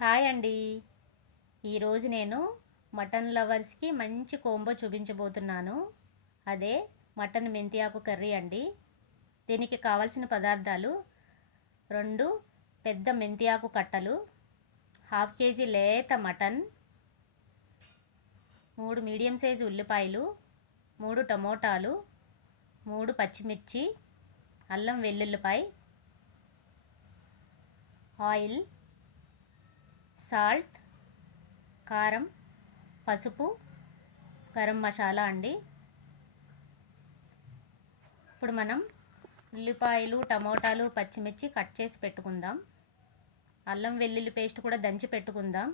Hi అండి. ఈరోజు నేను మటన్ లవర్స్కి మంచి కోంబో చూపించబోతున్నాను. అదే మటన్ మెంతి ఆకు కర్రీ అండి. దీనికి కావలసిన పదార్థాలు: 2 పెద్ద మెంతి ఆకు కట్టలు, 1/2 కేజీ లేత మటన్, 3 మీడియం సైజు ఉల్లిపాయలు, 3 టమోటాలు, 3 పచ్చిమిర్చి, అల్లం వెల్లుల్లిపాయ, ఆయిల్, సాల్ట్, కారం, పసుపు, గరం మసాలా అండి. ఇప్పుడు మనం ఉల్లిపాయలు, టమోటాలు, పచ్చిమిర్చి కట్ చేసి పెట్టుకుందాం. అల్లం వెల్లుల్లి పేస్ట్ కూడా దంచి పెట్టుకుందాం.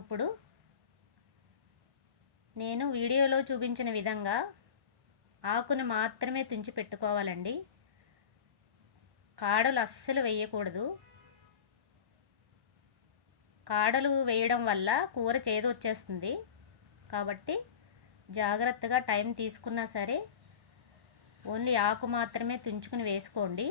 ఇప్పుడు నేను వీడియోలో చూపించిన విధంగా ఆకును మాత్రమే తుంచి పెట్టుకోవాలండి. కాడలు అస్సలు వేయకూడదు. కాడలు వేయడం వల్ల కూర చేదు వచ్చేస్తుంది. కాబట్టి జాగ్రత్తగా టైం తీసుకున్నా సరే ఓన్లీ ఆకు మాత్రమే తుంచుకుని వేసుకోండి.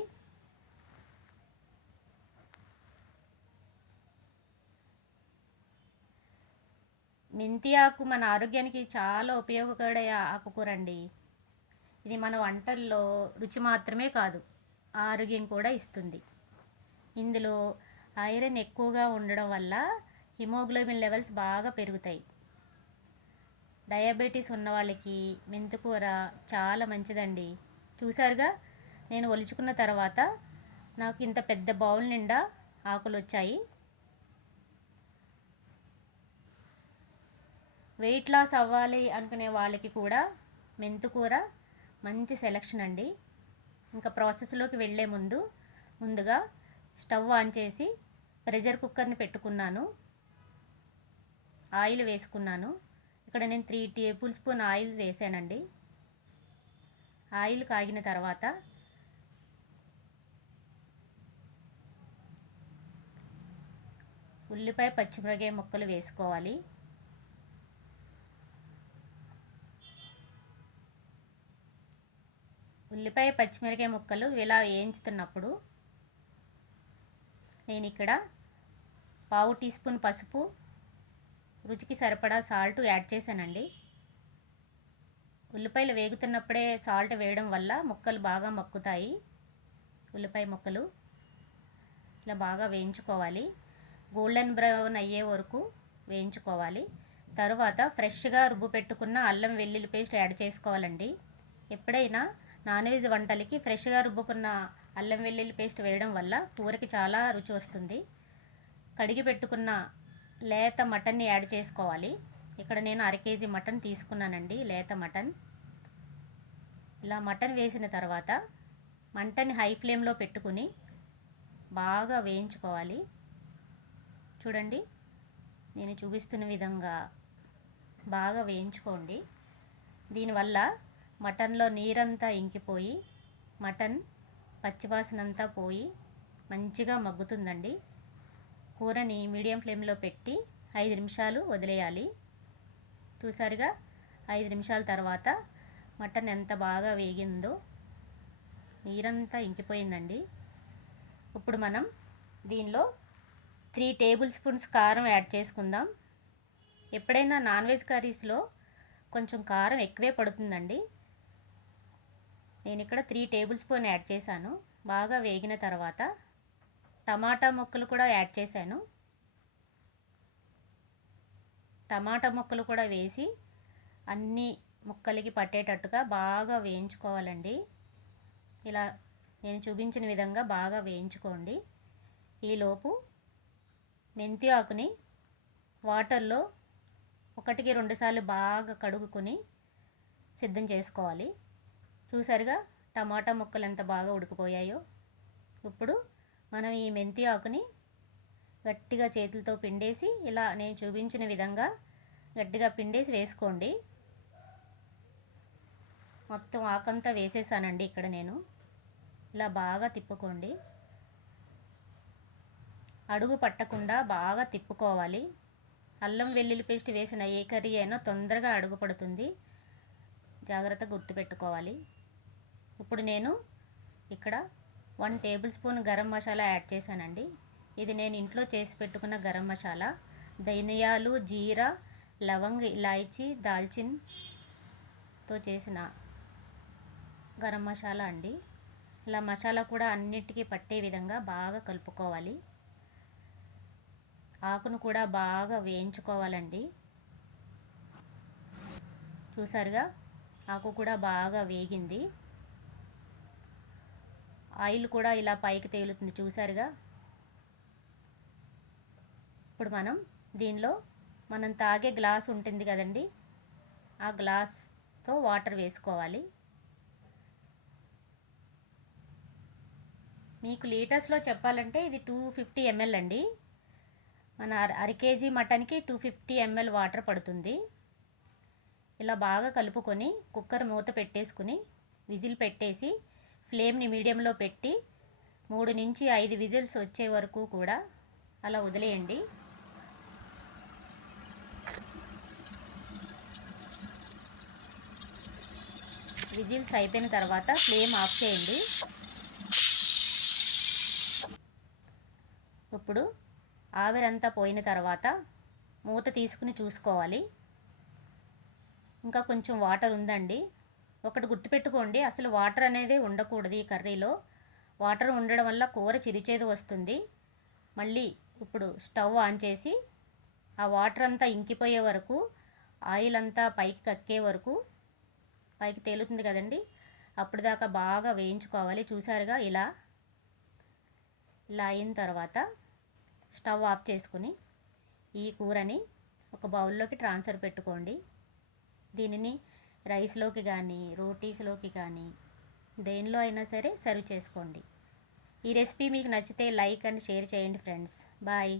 మెంతి ఆకు మన ఆరోగ్యానికి చాలా ఉపయోగపడే ఆకుకూర అండి. ఇది మన వంటల్లో రుచి మాత్రమే కాదు, ఆరోగ్యం కూడా ఇస్తుంది. ఇందులో ఐరన్ ఎక్కువగా ఉండడం వల్ల హిమోగ్లోబిన్ లెవెల్స్ బాగా పెరుగుతాయి. డయాబెటీస్ ఉన్న వాళ్ళకి మెంతికూర చాలా మంచిదండి. చూసారుగా, నేను ఒలుచుకున్న తర్వాత నాకు ఇంత పెద్ద బౌల్ నిండా ఆకులు వచ్చాయి. వెయిట్ లాస్ అవ్వాలి అనుకునే వాళ్ళకి కూడా మెంతికూర మంచి సెలక్షన్ అండి. ఇంకా ప్రాసెస్లోకి వెళ్ళే ముందుగా స్టవ్ ఆన్ చేసి ప్రెషర్ కుక్కర్ని పెట్టుకున్నాను. ఆయిల్ వేసుకున్నాను. ఇక్కడ నేను 3 టేబుల్ స్పూన్ ఆయిల్ వేసానండి. ఆయిల్ కాగిన తర్వాత ఉల్లిపాయ, పచ్చిమిరపకాయ ముక్కలు వేసుకోవాలి. ఉల్లిపాయ, పచ్చిమిరపకాయ ముక్కలు ఇలా వేయించుతున్నప్పుడు నేను ఇక్కడ 1/2 టీ స్పూన్ పసుపు, రుచికి సరిపడా సాల్ట్ యాడ్ చేశానండి. ఉల్లిపాయలు వేగుతున్నప్పుడే సాల్ట్ వేయడం వల్ల ముక్కలు బాగా మక్కుతాయి. ఉల్లిపాయ ముక్కలు ఇలా బాగా వేయించుకోవాలి. గోల్డెన్ బ్రౌన్ అయ్యే వరకు వేయించుకోవాలి. తరువాత ఫ్రెష్గా రుబ్బు పెట్టుకున్న అల్లం వెల్లుల్లి పేస్ట్ యాడ్ చేసుకోవాలండి. ఎప్పుడైనా నాన్ వెజ్ వంటలకి ఫ్రెష్గా రుబ్బుకున్న అల్లం వెల్లుల్లి పేస్ట్ వేయడం వల్ల కూరకి చాలా రుచి వస్తుంది. కడిగి పెట్టుకున్న లేత మటన్ని యాడ్ చేసుకోవాలి. ఇక్కడ నేను 1/2 కేజీ మటన్ తీసుకున్నానండి, లేత మటన్. ఇలా మటన్ వేసిన తర్వాత మంటని హై ఫ్లేమ్లో పెట్టుకుని బాగా వేయించుకోవాలి. చూడండి, నేను చూపిస్తున్న విధంగా బాగా వేయించుకోండి. దీనివల్ల మటన్లో నీరంతా ఇంకిపోయి మటన్ పచ్చివాసనంతా పోయి మంచిగా మగ్గుతుందండి. కూరని మీడియం ఫ్లేమ్లో పెట్టి 5 నిమిషాలు వదిలేయాలి. చూసారుగా, 5 నిమిషాల తర్వాత మటన్ ఎంత బాగా వేగిందో, నీరంతా ఇంకిపోయిందండి. ఇప్పుడు మనం దీనిలో 3 టేబుల్ స్పూన్స్ కారం యాడ్ చేసుకుందాం. ఎప్పుడైనా నాన్ వెజ్ కర్రీస్లో కొంచెం కారం ఎక్కువే పడుతుందండి. నేను ఇక్కడ 3 టేబుల్ స్పూన్ యాడ్ చేశాను. బాగా వేగిన తర్వాత టమాటా ముక్కలు కూడా యాడ్ చేశాను. టమాటా ముక్కలు కూడా వేసి అన్ని ముక్కలకి పట్టేటట్టుగా బాగా వేయించుకోవాలండి. ఇలా నేను చూపించిన విధంగా బాగా వేయించుకోండి. ఈలోపు మెంతి ఆకుని వాటర్లో 1కి 2 సార్లు బాగా కడుగుకొని సిద్ధం చేసుకోవాలి. చూసారుగా, టమాటా ముక్కలు ఎంత బాగా ఉడికిపోయాయో. ఇప్పుడు మనం ఈ మెంతి ఆకుని గట్టిగా చేతులతో పిండేసి ఇలా నేను చూపించిన విధంగా గట్టిగా పిండేసి వేసుకోండి. మొత్తం ఆకంతా వేసేసానండి ఇక్కడ నేను. ఇలా బాగా తిప్పుకోండి. అడుగు పట్టకుండా బాగా తిప్పుకోవాలి. అల్లం వెల్లుల్లి పేస్ట్ వేసిన ఏ కర్రీ అయినా తొందరగా అడుగు పడుతుంది. జాగ్రత్తగా గుర్తుపెట్టుకోవాలి. ఇప్పుడు నేను ఇక్కడ 1 table spoon garam masala add చేశానండి. ఇది నేను ఇంట్లో చేసి పెట్టుకున్న గరం మసాలా. ధనియాలు, జీరా, లవంగ్, ఇలాయచీ, దాల్చిన్తో చేసిన గరం మసాలా అండి. ఇలా మసాలా కూడా అన్నిటికీ పట్టే విధంగా బాగా కలుపుకోవాలి. ఆకును కూడా బాగా వేయించుకోవాలండి. చూసారుగా, ఆకు కూడా బాగా వేగింది. ఆయిల్ కూడా ఇలా పైకి తేలుతుంది, చూసారుగా. ఇప్పుడు దీనిలో మనం తాగే గ్లాస్ ఉంటుంది కదండి, ఆ గ్లాస్తో వాటర్ వేసుకోవాలి. మీకు లీటర్స్లో చెప్పాలంటే ఇది 250 ml అండి. మన అర కేజీ మటన్కి 250 ml వాటర్ పడుతుంది. ఇలా బాగా కలుపుకొని కుక్కర్ మూత పెట్టేసుకుని విజిల్ పెట్టేసి ఫ్లేమ్ని మీడియంలో పెట్టి 3 నుంచి 5 విజిల్స్ వచ్చే వరకు కూడా అలా వదిలేయండి. విజిల్స్ అయిపోయిన తర్వాత ఫ్లేమ్ ఆఫ్ చేయండి. ఇప్పుడు ఆవిరంతా పోయిన తర్వాత మూత తీసుకుని చూసుకోవాలి. ఇంకా కొంచెం వాటర్ ఉందండి. ఒకటి గుర్తుపెట్టుకోండి, అసలు వాటర్ అనేది ఉండకూడదు ఈ కర్రీలో. వాటర్ ఉండడం వల్ల కూర చిరిచేదు వస్తుంది. మళ్ళీ ఇప్పుడు స్టవ్ ఆన్ చేసి ఆ వాటర్ అంతా ఇంకిపోయే వరకు, ఆయిల్ అంతా పైకి కక్కే వరకు, పైకి తేలుతుంది కదండి, అప్పుడు దాకా బాగా వేయించుకోవాలి. చూసారుగా, ఇలా అయిన తర్వాత స్టవ్ ఆఫ్ చేసుకుని ఈ కూరని ఒక బౌల్లోకి ట్రాన్స్ఫర్ పెట్టుకోండి. దీనిని రైస్లోకి కానీ, రోటీస్లోకి కానీ, దేనిలో అయినా సరే సర్వ్ చేసుకోండి. ఈ రెసిపీ మీకు నచ్చితే లైక్ అండ్ షేర్ చేయండి ఫ్రెండ్స్. బాయ్.